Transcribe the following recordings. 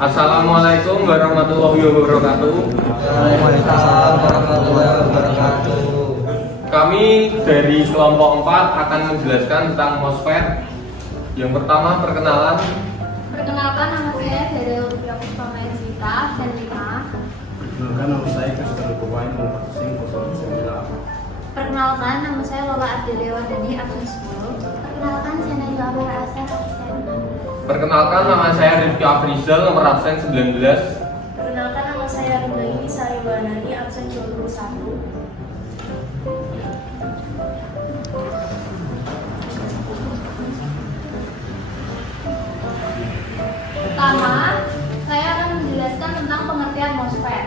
Assalamualaikum warahmatullahi wabarakatuh. Waalaikumsalam warahmatullahi wabarakatuh. Kami dari kelompok 4 akan menjelaskan tentang MOSFET. Yang pertama, perkenalan. Perkenalkan, nama saya Daryl Puspa Maizita, absen 5. Perkenalkan, nama saya Kristal Kuwain, nomor 09. Perkenalkan, nama saya Lola Adelia Wardani, absen 10. Perkenalkan, saya Najwa Amara Asar, absen 6. Perkenalkan, nama saya Rifki Afrizal, nomor absen 19. Perkenalkan, nama saya Rudaini Sariwanani, absen 21. Pertama, saya akan menjelaskan tentang pengertian MOSFET.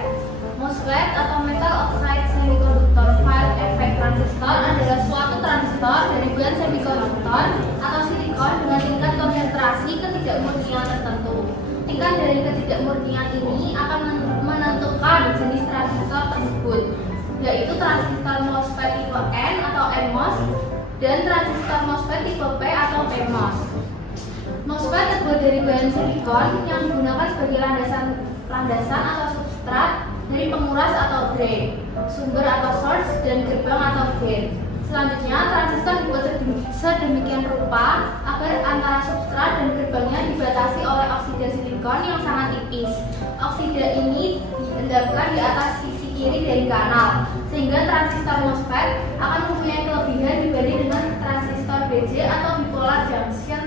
MOSFET atau Metal Oxide Semiconductor Field Effect Transistor adalah suatu transistor dari bahan semikonduktor atau silikon dengan tingkat konsentrasi ketidakmurnian tertentu. Tingkat dari ketidakmurnian ini akan menentukan jenis transistor tersebut, yaitu transistor MOSFET tipe N atau NMOS dan transistor MOSFET tipe P atau PMOS. MOSFET terbuat dari bahan silikon yang digunakan sebagai landasan atau substrat dari penguras atau drain, sumber atau source, dan gerbang atau gate. Selanjutnya, transistor dibuat sedemikian rupa agar antara substrat dan gerbangnya dibatasi oleh oksida silikon yang sangat tipis. Oksida ini diendapkan di atas sisi kiri dari kanal, sehingga transistor MOSFET akan mempunyai kelebihan dibanding dengan transistor BJ atau bipolar junction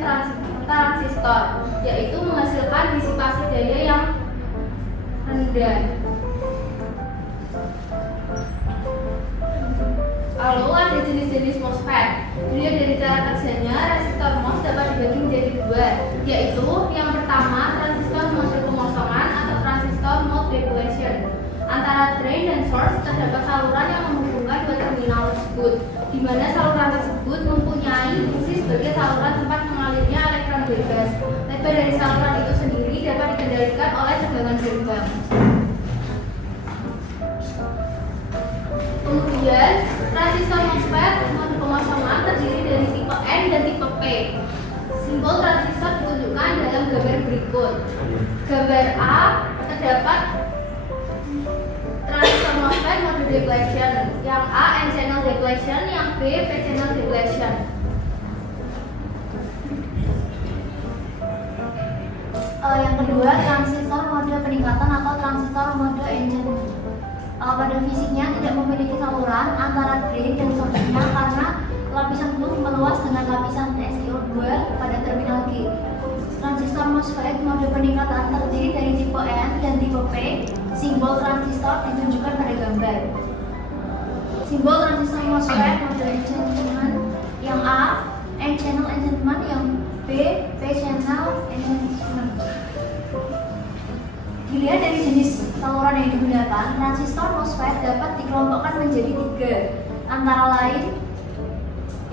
transistor, yaitu menghasilkan disipasi daya yang rendah. Lalu ada jenis-jenis MOSFET. Dilihat dari cara kerjanya, resistor MOS dapat dibagi menjadi dua, yaitu yang pertama transistor mode pengosongan atau transistor mode depletion. Antara drain dan source terdapat saluran yang menghubungkan dua terminal tersebut, di mana saluran tersebut mempunyai fungsi sebagai saluran tempat mengalirnya elektron bebas. Lebar dari saluran itu sendiri dapat dikendalikan oleh tegangan gerbang. Kemudian, transistor MOSFET mode pengosongan terdiri dari tipe N dan tipe P. Simbol transistor ditunjukkan dalam gambar berikut. Gambar A terdapat transistor MOSFET mode depletion, yang A N-channel depletion, yang B P-channel depletion. Yang kedua, transistor mode peningkatan atau transistor mode N-channel. Pada fisiknya tidak memiliki saluran antara drain dan source-nya karena lapisan itu meluas dengan lapisan SiO2 pada terminal G. Transistor MOSFET mode peningkatan terdiri dari tipe N dan tipe P. Simbol transistor ditunjukkan pada gambar. Simbol transistor MOSFET mode enhancement yang A N-channel enhancement, yang B P-channel enhancement. Dilihat dari jenis saluran yang digunakan, transistor MOSFET dapat dikelompokkan menjadi tiga, antara lain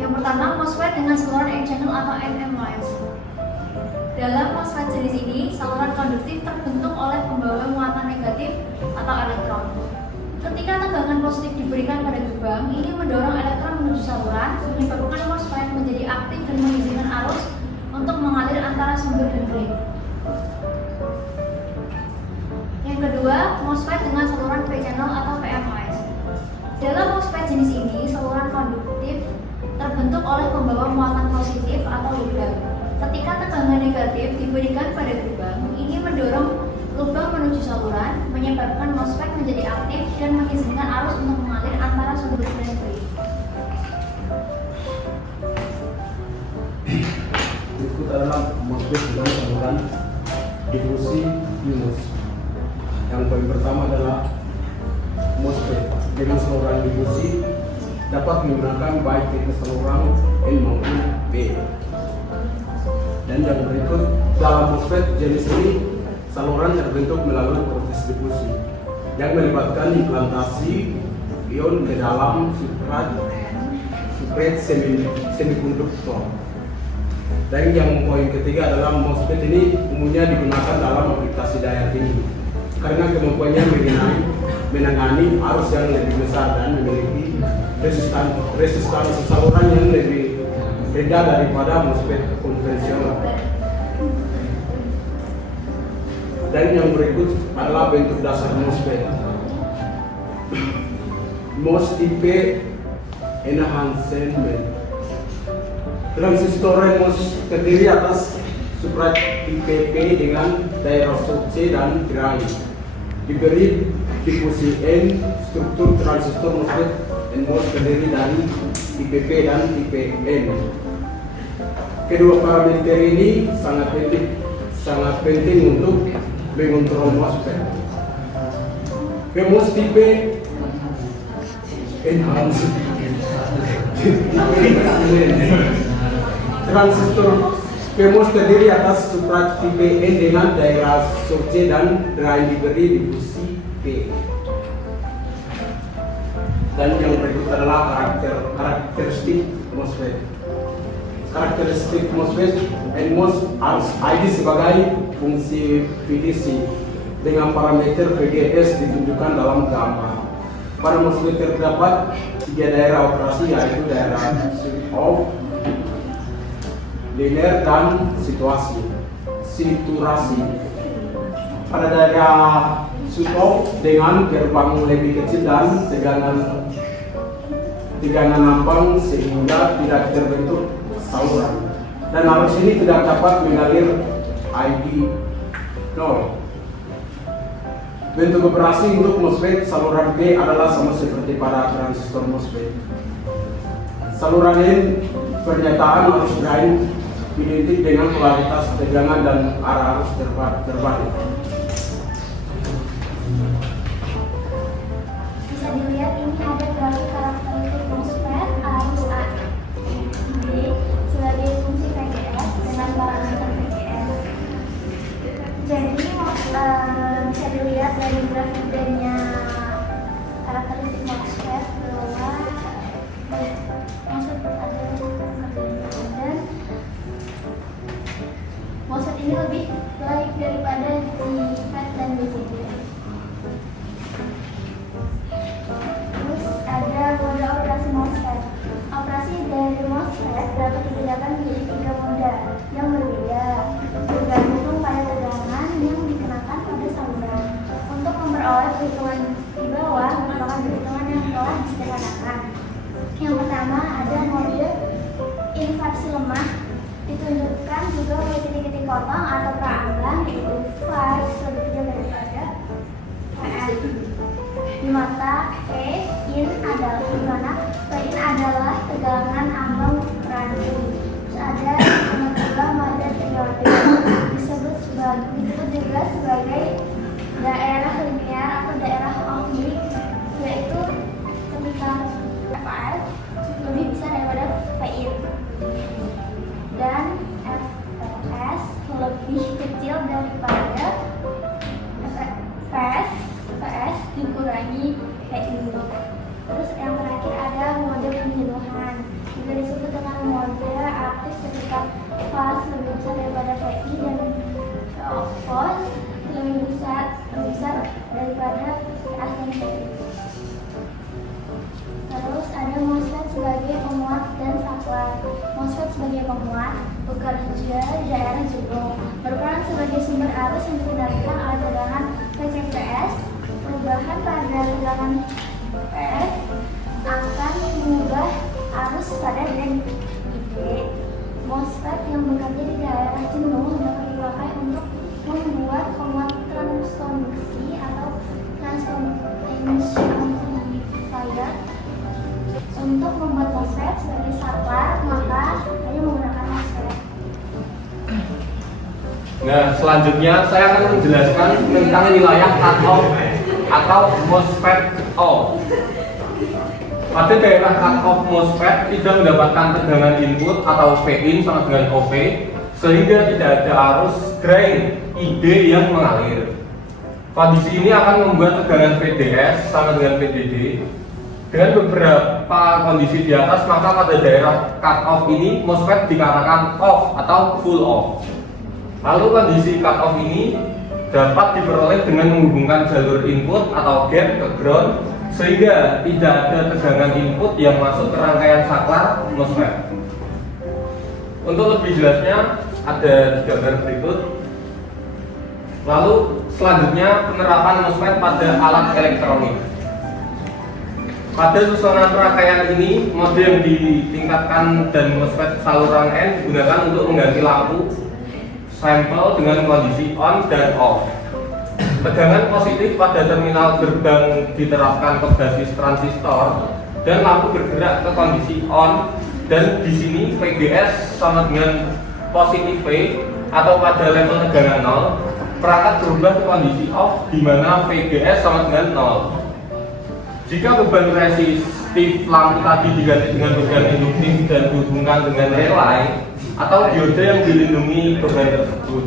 yang pertama MOSFET dengan saluran N-channel atau NMOS. Dalam MOSFET jenis ini, saluran konduktif terbentuk oleh pembawa muatan negatif atau elektron. Ketika tegangan positif diberikan pada gerbang, ini mendorong elektron menuju saluran, menyebabkan MOSFET menjadi aktif dan mengizinkan arus untuk mengalir antara sumber dan drain. Yang kedua, MOSFET dengan saluran P-channel atau PMOS. Dalam MOSFET jenis ini, saluran konduktif terbentuk oleh pembawa muatan positif atau lubang. Ketika tegangan negatif diberikan pada gerbang, ini mendorong lubang menuju saluran, menyebabkan MOSFET menjadi aktif dan mengizinkan arus untuk mengalir antara sumber dan drain. Berikut adalah MOSFET dengan saluran difusi minus. Yang poin pertama adalah MOSFET dengan saluran difusi dapat menggunakan baik tipe saluran N maupun P. Dan yang berikut, dalam MOSFET jenis ini saluran terbentuk melalui proses difusi yang melibatkan implantasi ion ke dalam substrat semikonduktor. Dan yang poin ketiga adalah MOSFET ini umumnya digunakan dalam aplikasi daya tinggi karena kemampuannya menangani arus yang lebih besar dan memiliki resistansi saluran yang lebih rendah daripada MOSFET konvensional. Dan yang berikut adalah bentuk dasar MOSFET. MOS tipe enhancement. Transistor MOS terdiri atas substrat tipe P dengan daerah C dan drain. Diberi difusi N. Struktur transistor MOSFET NMOS terdiri dari tipe P dan tipe N. Kedua parameter ini sangat penting untuk mengontrol MOSFET. MOS tipe enhanced transistor PMOS terdiri atas substrat tipe N dengan daerah C dan drain diberi difusi P. Dan yang berikut adalah karakteristik MOSFET. Karakteristik MOSFET NMOS harus ID sebagai fungsi VDC dengan parameter VDS ditunjukkan dalam gambar. Pada MOSFET terdapat 3 daerah operasi, yaitu daerah switch off, linear, dan saturasi. Pada daerah switch off dengan gerbang lebih kecil dan tegangan lambang sehingga tidak terbentuk saluran, dan arus ini tidak dapat mengalir ID 0. Bentuk operasi untuk MOSFET saluran P adalah sama seperti pada transistor MOSFET. Saluran N pernyataan arus drain identik dengan polaritas tegangan dan arah arus terbalik. Bisa dilihat ini ada grafik karakteristik MOSFET arus A B sebagai fungsi VGS dengan parameter VGS. Jadi bisa dilihat dari grafik D-nya karakteristik MOSFET bahwa MOSFET ada dan MOSFET ini lebih baik daripada JFET dan BCD. Terus ada mode operasi MOSFET. Operasi dari MOSFET dapat dibedakan menjadi 3 mode yang berbeda bergantung pada tegangan yang dikenakan pada saluran. Untuk memperoleh perhitungan di bawah merupakan perhitungan yang telah disederhanakan. Yang pertama ada mode inversi lemah, ditunjukkan juga oleh titik-titik potong atau perambang, yaitu phase lebih kecil daripada Vn. Di mata Vin adalah tegangan ambang radio. Ada mode periodik disebut juga sebagai daerah linear atau daerah ohmik, yaitu ketika Fs lebih besar daripada Vin dan Fs lebih kecil daripada Vs dikurangi Vin. Terus yang terakhir ada mode penjenuhan, juga disebut dengan mode aktif ketika fase lebih besar daripada Vi dan Vos lebih besar daripada As dan Vi. Terus ada MOSFET sebagai penguat dan saklar. MOSFET sebagai penguat bekerja di daerah jenuh, berperan sebagai sumber arus yang dikendalikan oleh tegangan VCVS. Perubahan pada tegangan PS akan mengubah arus pada dan ID. MOSFET yang bekerja di daerah jenuh dapat dipakai untuk membuat penguat transkonduksi atau transconduction amplifier. Untuk membuat MOSFET sebagai saklar, maka hanya menggunakan MOSFET. Nah, selanjutnya saya akan menjelaskan tentang wilayah cut-off atau MOSFET off. Pada daerah cut-off MOSFET tidak mendapatkan tegangan input atau Vin sama dengan OV, sehingga tidak ada arus drain ID yang mengalir. Kondisi ini akan membuat tegangan VDS sama dengan VDD. Dengan beberapa kondisi di atas, maka pada daerah cut-off ini MOSFET dikatakan off atau full off. Lalu kondisi cut-off ini dapat diperoleh dengan menghubungkan jalur input atau gate ke ground, sehingga tidak ada tegangan input yang masuk ke rangkaian saklar MOSFET. Untuk lebih jelasnya ada di gambar berikut. Lalu Selanjutnya penerapan MOSFET pada alat elektronik. Pada susunan rangkaian ini, mode yang ditingkatkan dan MOSFET saluran N digunakan untuk mengganti lampu sampel dengan kondisi on dan off. Tegangan positif pada terminal gerbang diterapkan ke basis transistor dan lampu bergerak ke kondisi on, dan di sini VGS sama dengan positif V atau pada level tegangan 0. Perangkat berubah ke kondisi off di mana VGS sama dengan 0. Jika beban resistif lampu tadi diganti dengan beban induktif dan dihubungkan dengan relay atau diode yang dilindungi beban tersebut.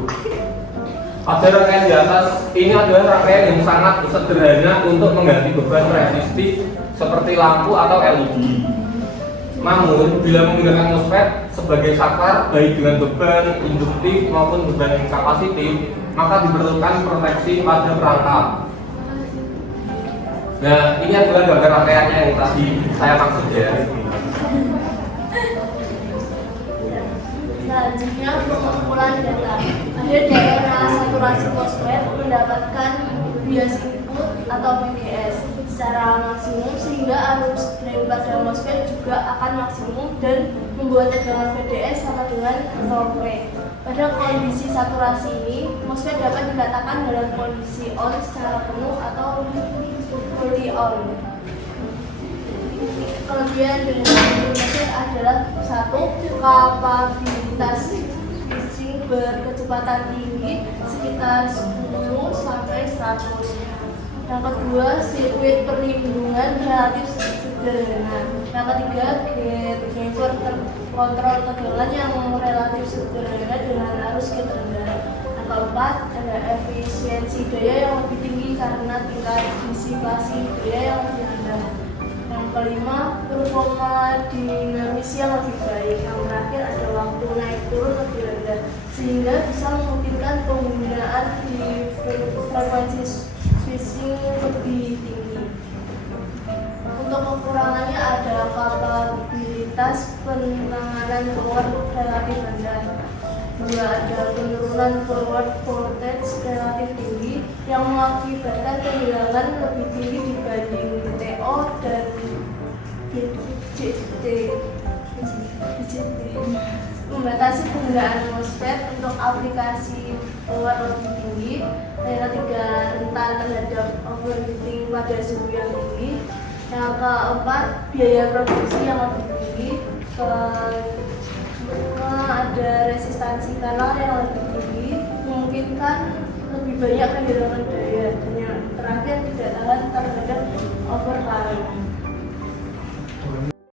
Pada rangkaian di atas ini adalah rangkaian yang sangat sederhana untuk mengganti beban resistif seperti lampu atau LED. Namun, bila menggunakan MOSFET sebagai saklar baik dengan beban induktif maupun beban kapasitif, maka diperlukan proteksi pada perangkat. Nah, ini adalah gambar rangkaiannya yang tadi saya maksud ya. Selanjutnya pengumpulan data. Ada daerah saturasi MOSFET mendapatkan bias input atau BDS secara maksimum sehingga arus drain pada MOSFET juga akan maksimum dan membuat tegangan VDS sama dengan 0 V. Pada kondisi saturasi ini, MOSFET dapat dikatakan dalam kondisi on secara penuh atau fully on. Kelebihan dengan MOSFET adalah satu, kapabilitas switching berkecepatan tinggi sekitar 10 sampai 100. Yang kedua, sirkuit perlindungan relatif sederhana. Yang ketiga, gate driver kontrol tegangan yang relatif sederhana dengan arus gate rendah. Yang keempat, ada efisiensi daya yang lebih tinggi karena tingkat disipasi daya yang lebih rendah. Yang kelima, performa dinamis yang lebih baik. Yang terakhir, ada waktu naik turun lebih rendah sehingga bisa memungkinkan penggunaan di frekuensi switching lebih tinggi. Untuk kekurangannya ada kapabilitas penanganan power relatif rendah. Dua, ada penurunan forward voltage relatif tinggi yang mengakibatkan kehilangan lebih tinggi dibanding TO dan BJT. Membatasi penggunaan MOSFET untuk aplikasi power lebih tinggi. Yang ketiga, rentan terhadap overheating pada suhu yang tinggi. Yang keempat, biaya produksi yang lebih tinggi. Kelima, ada resistansi kanal yang lebih tinggi, memungkinkan lebih banyak kehilangan daya. Dan yang terakhir, tidak tahan terhadap overcurrent.